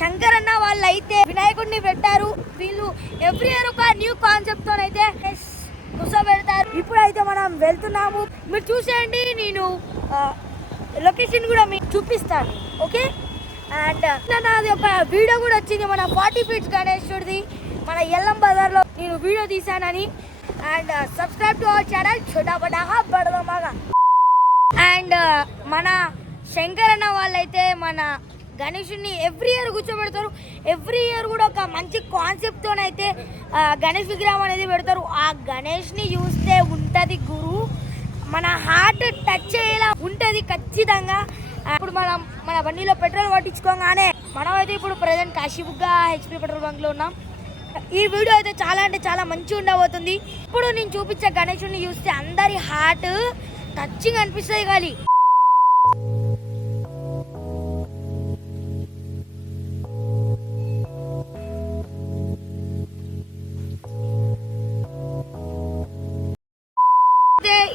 శంకర్ అన్న వాళ్ళు అయితే వినాయకుడిని పెట్టారు. వీళ్ళు ఎవ్రీ ఇయర్ ఒక న్యూ కాన్సెప్ట్ తో అయితే కూర్చోబెడతారు. ఇప్పుడైతే మనం వెళ్తున్నాము, మీరు చూసేయండి. నేను లొకేషన్ కూడా మీకు చూపిస్తాను. ఓకే, అండ్ నాది ఒక వీడియో కూడా వచ్చింది మన 40 ఫీట్స్ గణేశుడిది మన ఎల్లం బజార్లో నేను వీడియో తీసానని. And subscribe to our channel छोटा बड़ा बड़ा मगा. అండ్ మన శంకర్ అన్న వాళ్ళైతే మన గణేషుని ఎవ్రీ ఇయర్ కూర్చోబెడతారు. ఎవ్రీ ఇయర్ కూడా ఒక మంచి కాన్సెప్ట్తోనైతే గణేష్ విగ్రహం అనేది పెడతారు. ఆ గణేష్ని చూస్తే ఉంటుంది గురు, మన హార్ట్ టచ్ అయ్యేలా ఉంటుంది ఖచ్చితంగా. ఇప్పుడు మనం మన బండిలో పెట్రోల్ పట్టించుకోగానే మనం అయితే ఇప్పుడు ప్రజెంట్ కాశీబుగ్గ HP పెట్రోల్ బంక్లో ఉన్నాం. ఈ వీడియో అయితే చాలా అంటే చాలా మంచిగా ఉండబోతుంది. ఇప్పుడు నేను చూపించే గణేషుని చూస్తే అందరి హార్ట్ టచింగ్ అనిపిస్తుంది. కానీ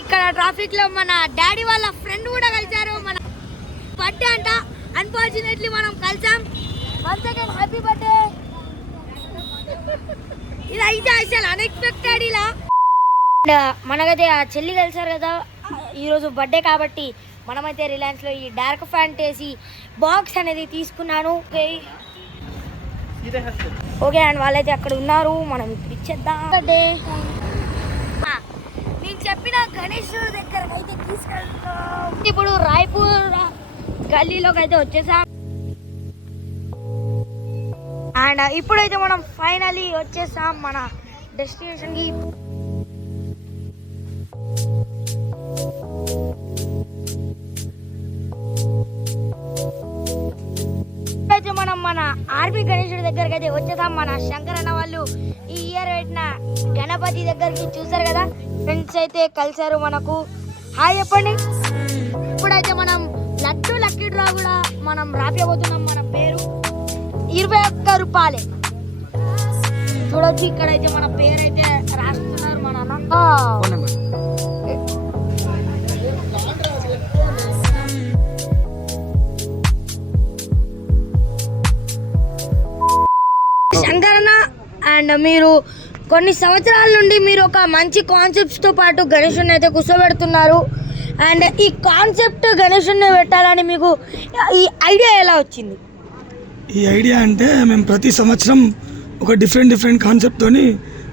ఇక్కడ ట్రాఫిక్ లో మన డాడీ వాళ్ళ ఫ్రెండ్ కూడా కలిసారు. మన బర్త్డే అంట, అన్ఫార్చునేట్లీ మనం కలిసాం. Once again happy birthday. ఇది అయితే అసలు అన్ఎక్స్పెక్టెడ్. ఇలా మనకైతే ఆ చెల్లి కలిసారు కదా, ఈరోజు బర్త్డే కాబట్టి మనమైతే రిలయన్స్లో ఈ డార్క్ ఫ్యాంటసీ బాక్స్ అనేది తీసుకున్నాను. ఓకే, అండ్ వాళ్ళైతే అక్కడ ఉన్నారు, మనం ఇప్పుడు ఇచ్చేద్దాం. బర్త్డే నేను చెప్పిన గణేశుడి దగ్గరకు అయితే తీసుకెళ్తాం. ఇప్పుడు రాయ్పూర్ గల్లీలోకి అయితే వచ్చేసాం. అండ్ ఇప్పుడైతే మనం ఫైనలీ వచ్చేసాం మన డెస్టినేషన్కి. అయితే మనం మన ఆర్మీ గణేశుడి దగ్గరికి అయితే వచ్చేసాం. మన శంకర్ అన్న వాళ్ళు ఈ ఇయర్ పెట్టిన గణపతి దగ్గరికి చూసారు కదా, ఫ్రెండ్స్ అయితే కలిసారు మనకు. హాయ్ చెప్పండి. ఇప్పుడైతే మనం లక్కీ డ్రా కూడా మనం రాపిపోతున్నాం. మన పేరు 21 రూపాయలే. చూడొచ్చు, ఇక్కడైతే మన పేరు అయితే రాస్తున్నారు మన అన్న. శంకర్ అన్న అండ్ మీరు కొన్ని సంవత్సరాల నుండి మీరు ఒక మంచి కాన్సెప్ట్స్తో పాటు గణేశుని అయితే కూర్చోబెడుతున్నారు. అండ్ ఈ కాన్సెప్ట్ గణేశుని పెట్టాలని మీకు ఈ ఐడియా ఎలా వచ్చింది? ఈ ఐడియా అంటే మేము ప్రతి సంవత్సరం ఒక డిఫరెంట్ కాన్సెప్ట్తోని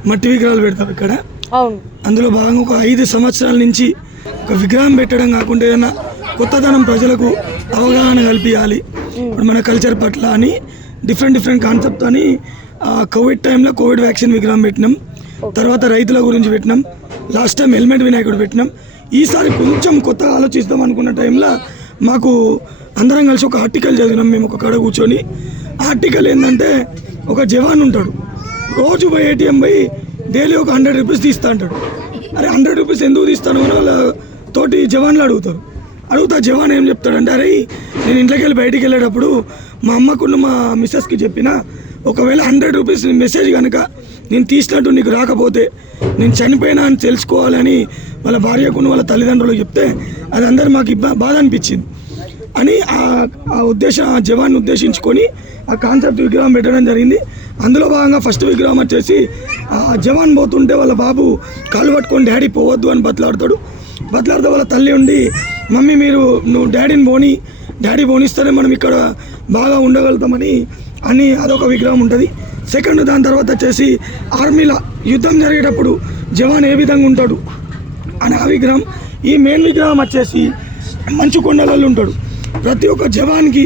మట్టి విగ్రహాలు పెడతాం ఇక్కడ. అవును, అందులో భాగంగా ఒక 5 సంవత్సరాల నుంచి ఒక విగ్రహం పెట్టడం కాకుండా ఏదైనా కొత్తదనం ప్రజలకు అవగాహన కల్పించాలి ఇప్పుడు మన కల్చర్ పట్ల అని డిఫరెంట్ కాన్సెప్ట్ అని. కోవిడ్ టైంలో కోవిడ్ వ్యాక్సిన్ విగ్రహం పెట్టినాం, తర్వాత రైతుల గురించి పెట్టినాం, లాస్ట్ టైం హెల్మెట్ వినాయకుడు పెట్టినాం. ఈసారి కొంచెం కొత్తగా ఆలోచిస్తాం అనుకున్న టైంలో మాకు అందరం కలిసి ఒక ఆర్టికల్ చదివినాం. మేము ఒక కాడ కూర్చొని ఆర్టికల్ ఏంటంటే, ఒక జవాన్ ఉంటాడు, రోజు పోయి ATM పోయి డైలీ ఒక 100 రూపీస్ తీస్తా అంటాడు. అరే 100 రూపీస్ ఎందుకు తీస్తాను అని వాళ్ళ తోటి జవాన్లు అడుగుతారు. అడుగుతా జవాన్ ఏం చెప్తాడంటే, అరే నేను ఇంట్లోకి వెళ్ళి బయటికి వెళ్ళేటప్పుడు మా అమ్మకున్న మా మిస్సెస్కి చెప్పిన, ఒకవేళ 100 రూపీస్ మెసేజ్ కనుక నేను తీసినట్టు నీకు రాకపోతే నేను చనిపోయినా అని తెలుసుకోవాలని వాళ్ళ భార్యకున్న వాళ్ళ తల్లిదండ్రులకు చెప్తే అది అందరు మాకు బాధ అనిపించింది అని ఆ ఉద్దేశం, ఆ జవాన్ని ఉద్దేశించుకొని ఆ కాన్సెప్ట్ విగ్రహం పెట్టడం జరిగింది. అందులో భాగంగా ఫస్ట్ విగ్రహం వచ్చేసి ఆ జవాన్ పోతుంటే వాళ్ళ బాబు కాలు పట్టుకొని డాడీ పోవద్దు అని బతలాడుతాడు. బతలాడితే వాళ్ళ తల్లి ఉండి, మమ్మీ నువ్వు డాడీ పోనిస్తేనే మనం ఇక్కడ బాగా ఉండగలుగుతామని అని అదొక విగ్రహం ఉంటుంది. సెకండ్ దాని తర్వాత వచ్చేసి ఆర్మీలో యుద్ధం జరిగేటప్పుడు జవాన్ ఏ విధంగా ఉంటాడు అని ఆ విగ్రహం. ఈ మెయిన్ విగ్రహం వచ్చేసి మంచు కొండలలో ఉంటాడు. ప్రతి ఒక్క జవాన్కి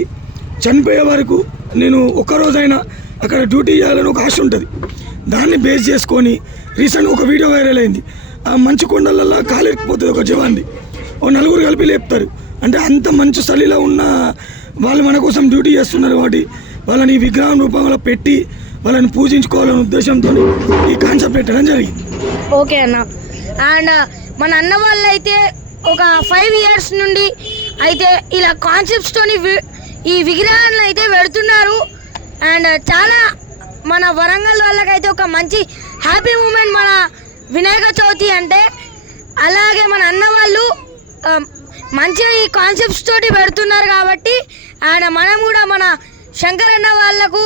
చనిపోయే వరకు నేను ఒక్కరోజైనా అక్కడ డ్యూటీ చేయాలని ఒక ఆశ ఉంటుంది. దాన్ని బేస్ చేసుకొని రీసెంట్గా ఒక వీడియో వైరల్ అయింది. ఆ మంచు కొండలలో కాలేకపోతుంది ఒక జవాన్ది, ఓ 4 కలిపి లేపుతారు. అంటే అంత మంచు చలిలో ఉన్న వాళ్ళు మన కోసం డ్యూటీ చేస్తున్నారు కాబట్టి వాళ్ళని ఈ విగ్రహం రూపంలో పెట్టి వాళ్ళని పూజించుకోవాలనే ఉద్దేశంతో ఈ కాన్సెప్ట్ పెట్టడం జరిగింది. ఓకే అన్న. అండ్ మన అన్న వాళ్ళు అయితే ఒక 5 ఇయర్స్ నుండి అయితే ఇలా కాన్సెప్ట్స్తోని ఈ విగ్రహాలను అయితే పెడుతున్నారు. అండ్ చాలా మన వరంగల్ వాళ్ళకైతే ఒక మంచి హ్యాపీ మూమెంట్ మన వినాయక చవితి అంటే. అలాగే మన అన్న వాళ్ళు మంచిగా ఈ కాన్సెప్ట్స్ తోటి పెడుతున్నారు కాబట్టి అండ్ మనం కూడా మన శంకర్ అన్న వాళ్ళకు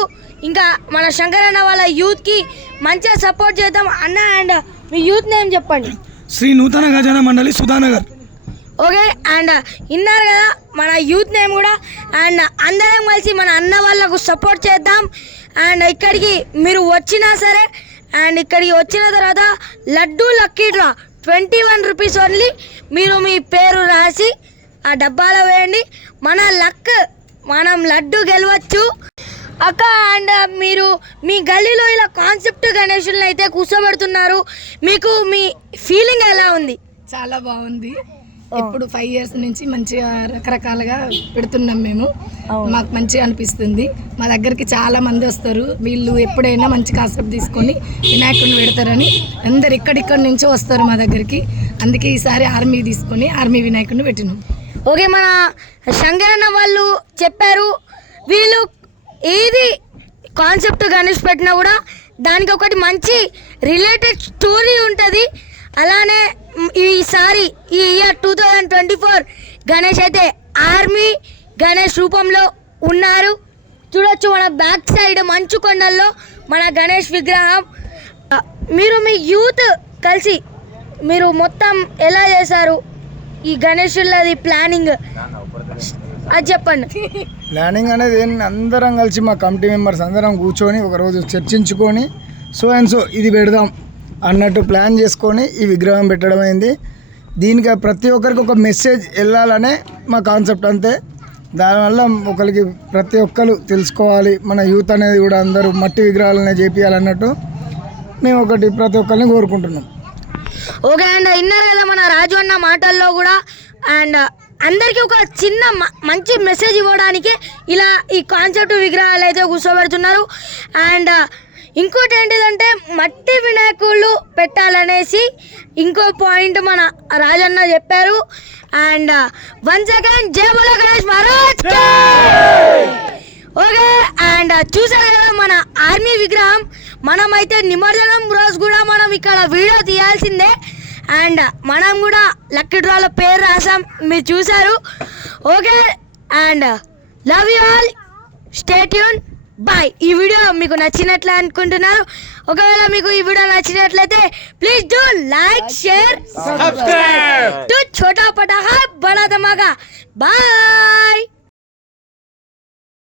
ఇంకా మన శంకర్ అన్న వాళ్ళ యూత్కి మంచిగా సపోర్ట్ చేద్దాం అన్న. అండ్ మీ యూత్ నేమ్ చెప్పండి. శ్రీ నూతన గజన మండలి సుధానగర్. ఓకే, అండ్ విన్నారు కదా మన యూత్ నేమ్ కూడా. అండ్ అందరం కలిసి మన అన్న వాళ్ళకు సపోర్ట్ చేద్దాం. అండ్ ఇక్కడికి మీరు వచ్చినా సరే, అండ్ ఇక్కడికి వచ్చిన తర్వాత laddu lucky draw 21 rupees only. మీరు మీ పేరు రాసి ఆ డబ్బాలో వేయండి. మన లక్, మనం లడ్డు గెలవచ్చు అక్క. అండ్ మీరు మీ గల్లీలో ఇలా కాన్సెప్ట్ గణేషులను అయితే కూర్చోబెడుతున్నారు, మీకు మీ ఫీలింగ్ ఎలా ఉంది? చాలా బాగుంది. ఇప్పుడు 5 years నుంచి మంచిగా రకరకాలుగా పెడుతున్నాం మేము. మాకు మంచిగా అనిపిస్తుంది. మా దగ్గరికి చాలా మంది వస్తారు. వీళ్ళు ఎప్పుడైనా మంచి కాన్సెప్ట్ తీసుకొని వినాయకుడిని పెడతారని అందరు ఇక్కడిక్కడి నుంచి వస్తారు మా దగ్గరికి. అందుకే ఈసారి ఆర్మీ తీసుకొని ఆర్మీ వినాయకుడిని పెట్టినాం. ఓకే, మన శంకరన్న వాళ్ళు చెప్పారు, వీళ్ళు ఏది కాన్సెప్ట్ గణేష్ పెట్టినా కూడా దానికి ఒకటి మంచి రిలేటెడ్ స్టోరీ ఉంటుంది. అలానే ఈసారి ఈ ఇయర్ 2024 గణేష్ అయితే ఆర్మీ గణేష్ రూపంలో ఉన్నారు. చూడొచ్చు మన బ్యాక్ సైడ్ మంచు కొండల్లో మన గణేష్ విగ్రహం. మీరు మీ యూత్ కలిసి మీరు మొత్తం ఎలా చేశారు ఈ గణేషులది ప్లానింగ్ అది చెప్పండి. ప్లానింగ్ అనేది అందరం కలిసి మా కమిటీ మెంబర్స్ అందరం కూర్చొని ఒకరోజు చర్చించుకొని సో అండ్ సో ఇది పెడదాం అన్నట్టు ప్లాన్ చేసుకొని ఈ విగ్రహం పెట్టడం అయింది. దీనికి ప్రతి ఒక్కరికి ఒక మెసేజ్ వెళ్ళాలనే మా కాన్సెప్ట్ అంతే. దానివల్ల ఒకరికి ప్రతి ఒక్కరు తెలుసుకోవాలి, మన యూత్ అనేది కూడా అందరూ మట్టి విగ్రహాలనే చేపియాలన్నట్టు మేము ఒకటి ప్రతి ఒక్కరిని కోరుకుంటున్నాం. ఓకే, అండ్ విన్నారు కదా మన రాజు అన్న మాటల్లో కూడా. అండ్ అందరికీ ఒక చిన్న మంచి మెసేజ్ ఇవ్వడానికి ఇలా ఈ కాన్సెప్ట్ విగ్రహాలు అయితే కూర్చోబెడుతున్నారు. అండ్ ఇంకోటి ఏంటిదంటే మట్టి వినాయకుళ్ళు పెట్టాలనేసి ఇంకో పాయింట్ మన రాజన్న చెప్పారు. అండ్ వన్స్ అగైన్ జై బోలో గణేష్ మహారాజ్. ఓకే, అండ్ చూసారు కదా మన ఆర్మీ విగ్రహం. మనమైతే నిమజ్జనం రోజు కూడా మనం ఇక్కడ వీడియో తీయాల్సిందే. అండ్ మనం కూడా లక్కీ డ్రాలో పేరు రాసాం, మీరు చూసారు. Okay, and love you all, stay tuned, bye. ఈ వీడియో మీకు నచ్చినట్లు అనుకుంటున్నాను. ఒకవేళ మీకు ఈ వీడియో నచ్చినట్లయితే please do like, share, subscribe to Chhota Patakha बड़ा धमाका. బాయ్.